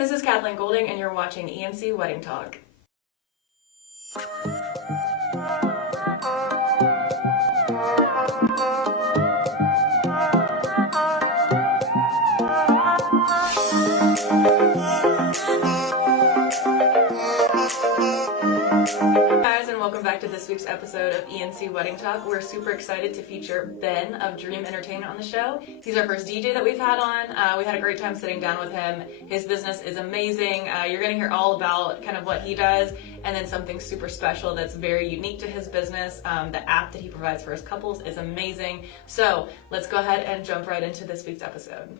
this is Kathleen Golding, and you're watching ENC Wedding Talk. Welcome back to this week's episode of ENC Wedding Talk. We're super excited to feature Ben of Dream Entertainment on the show. He's our first DJ that we've had on. We had a great time sitting down with him. His business is amazing. You're going to hear all about kind of what he does, and then something super special that's very unique to his business. The app that he provides for his couples is amazing. So let's go ahead and jump right into this week's episode.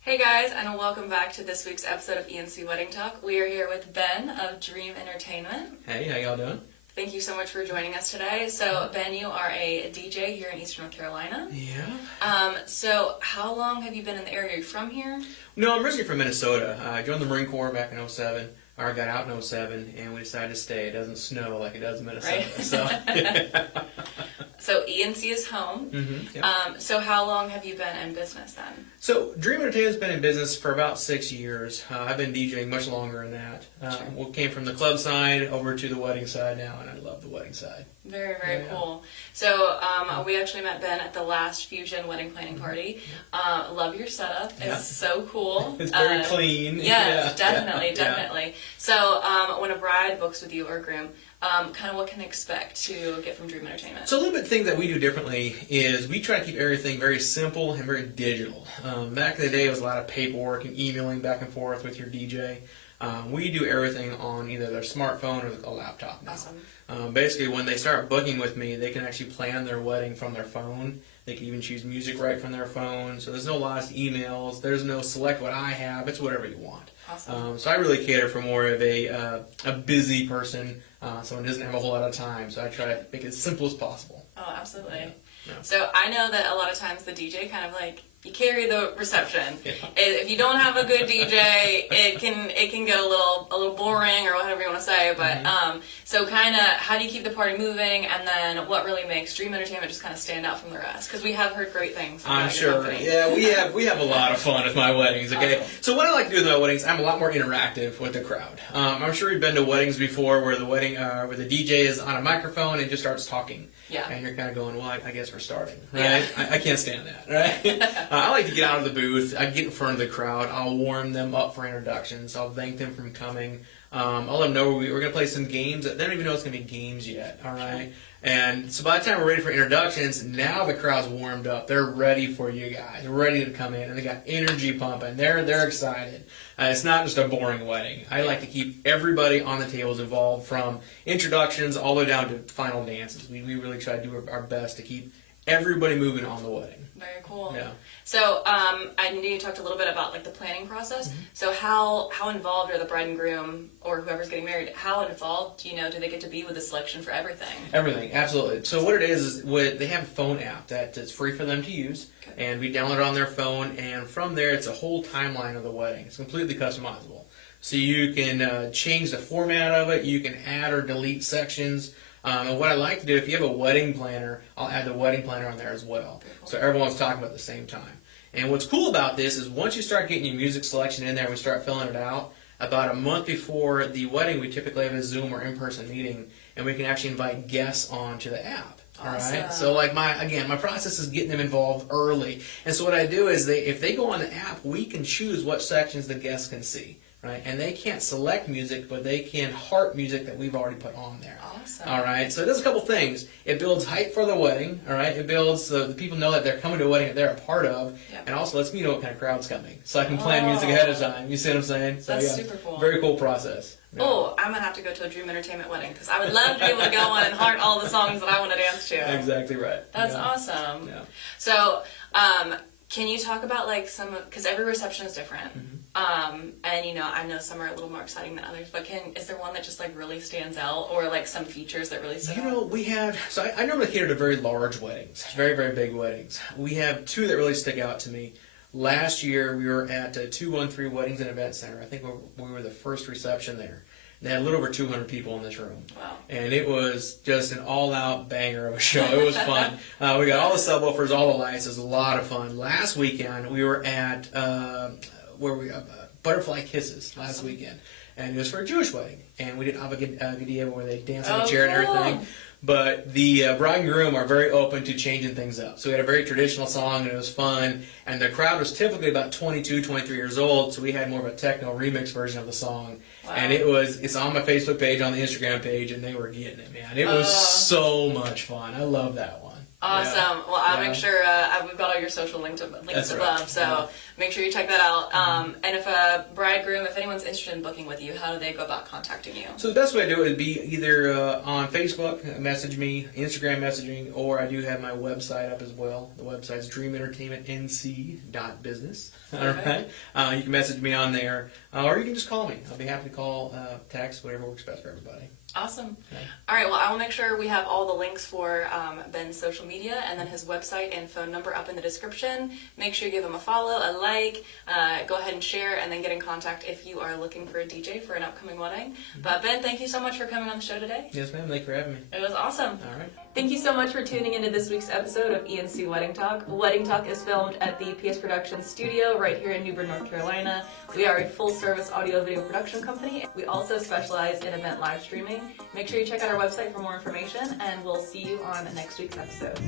Hey guys, and welcome back to this week's episode of ENC Wedding Talk. We are here with Ben of Dream Entertainment. Hey, how y'all doing? Thank you so much for joining us today. So, Ben, you are a DJ here in Eastern North Carolina. Yeah. So how long have you been in the area? Are you from here? No, I'm originally from Minnesota. I joined the Marine Corps back in 07. Or I got out in 07, and we decided to stay. It doesn't snow like it does in Minnesota. Right. So, So ENC is home. Mm-hmm, yep. So how long have you been in business then? So Dream Entertainment's been in business for about 6 years. I've been DJing much longer than that. Sure. We came from the club side over to the wedding side now, and I love the wedding side. Very, very cool. So we actually met Ben at the last Fusion wedding planning party. Love your setup. It's so cool. It's very clean. Yes, definitely. So when a bride books with you or a groom, kind of what can they expect to get from Dream Entertainment? So a little bit of thing that we do differently is we try to keep everything very simple and very digital. Back in the day, it was a lot of paperwork and emailing back and forth with your DJ. We do everything on either their smartphone or a laptop now. Awesome. Basically, when they start booking with me, they can actually plan their wedding from their phone. They can even choose music right from their phone. So there's no lost emails. There's no select what I have. It's whatever you want. Awesome. So I really cater for more of a busy person, someone who doesn't have a whole lot of time. So I try to make it as simple as possible. Oh, absolutely. Yeah. So I know that a lot of times the DJ kind of like, you carry the reception. Yeah. If you don't have a good DJ, it can get a little boring or whatever you want to say. But so kind of how do you keep the party moving, and then what really makes Dream Entertainment just kind of stand out from the rest? Because we have heard great things. I'm sure. Yeah, we have a lot of fun with my weddings. Okay, so what I like to do with my weddings, I'm a lot more interactive with the crowd. I'm sure you've been to weddings before where the DJ is on a microphone and just starts talking. Yeah. And you're kind of going, well, I guess we're starting, right? Yeah. I can't stand that, right? I like to get out of the booth. I get in front of the crowd. I'll warm them up for introductions. I'll thank them for coming. I'll let them know we're going to play some games. They don't even know it's going to be games yet, all right? Sure. And so by the time we're ready for introductions, now the crowd's warmed up. They're ready for you guys. They're ready to come in, and they got energy pumping. They're excited. It's not just a boring wedding. I like to keep everybody on the tables involved, from introductions all the way down to final dances. We really try to do our best to keep everybody moving on the wedding. Very cool. Yeah. So I knew you talked a little bit about like the planning process. Mm-hmm. So how involved are the bride and groom or whoever's getting married? How involved do they get to be with the selection for everything? Everything, absolutely. So what it is they have a phone app that is free for them to use, and we download it on their phone, and from there it's a whole timeline of the wedding. It's completely customizable. So you can change the format of it. You can add or delete sections. And what I like to do, if you have a wedding planner, I'll add the wedding planner on there as well. Cool. So everyone's talking about it at the same time. And what's cool about this is once you start getting your music selection in there and we start filling it out, about a month before the wedding, we typically have a Zoom or in-person meeting, and we can actually invite guests onto the app. All right. So like my process is getting them involved early. And so what I do is if they go on the app, we can choose what sections the guests can see. Right, and they can't select music, but they can heart music that we've already put on there. Awesome. All right, so it does a couple things. It builds hype for the wedding. All right, it builds the people know that they're coming to a wedding that they're a part of, and also lets me know what kind of crowd's coming, so I can plan music ahead of time. You see what I'm saying? So, that's super cool. Very cool process. Yeah. Oh, I'm gonna have to go to a Dream Entertainment wedding because I would love to be able to go on and heart all the songs that I want to dance to. Exactly right. That's awesome. Yeah. So, can you talk about like because every reception is different. Mm-hmm. And I know some are a little more exciting than others, but is there one that just like really stands out, or like some features that really stand out? We have, so I normally cater to very large weddings, very, very big weddings. We have two that really stick out to me. Last year, we were at 213 Weddings and Event Center. I think we were the first reception there. They had a little over 200 people in this room. Wow. And it was just an all-out banger of a show. It was fun. We got all the subwoofers, all the lights. It was a lot of fun. Last weekend, we were at Butterfly Kisses last weekend. And it was for a Jewish wedding. And we did Avogadiyah where they dance on a chair and everything. But the bride and groom are very open to changing things up. So we had a very traditional song, and it was fun. And the crowd was typically about 22, 23 years old, so we had more of a techno remix version of the song. Wow. And it's on my Facebook page, on the Instagram page, and they were getting it, man. It was so much fun. I love that one. Awesome. Yeah. Well, I'll make sure we've got all your social links above, right. So make sure you check that out. And if a bridegroom, if anyone's interested in booking with you, how do they go about contacting you? So the best way to do it would be either on Facebook, message me, Instagram messaging, or I do have my website up as well. The website's dreamentertainmentnc.business. All right. You can message me on there, or you can just call me. I'll be happy to call, text, whatever works best for everybody. Awesome. Okay. All right, well, I will make sure we have all the links for Ben's social media and then his website and phone number up in the description. Make sure you give him a follow, a like, go ahead and share, and then get in contact if you are looking for a DJ for an upcoming wedding. Mm-hmm. But Ben, thank you so much for coming on the show today. Yes, ma'am. Thank you for having me. It was awesome. All right. Thank you so much for tuning into this week's episode of ENC Wedding Talk. Wedding Talk is filmed at the PS Productions studio right here in New Bern, North Carolina. We are a full-service audio-video production company. We also specialize in event live streaming. Make sure you check out our website for more information, and we'll see you on next week's episode.